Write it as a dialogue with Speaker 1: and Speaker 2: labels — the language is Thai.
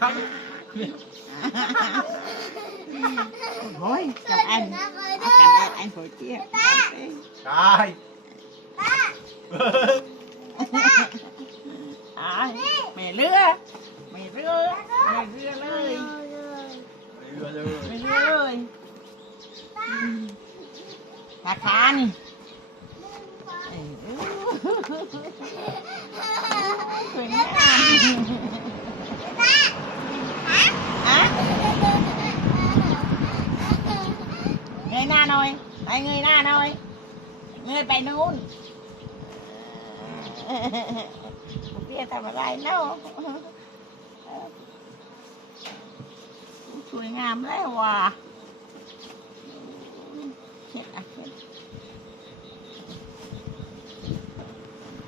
Speaker 1: ครับ
Speaker 2: Thôi, chào anh. À, cảm ơn anh hồi chia. ตาย À, mẹ lưa. Mẹ lưa. Mẹ lưa lời. เรือเลย Mẹ lưa น้าหน่อย ไปเงยหน้าหน่อย เงยไปนู้นเพียทำอะไรเนาะสวยงามแล้วว่ะ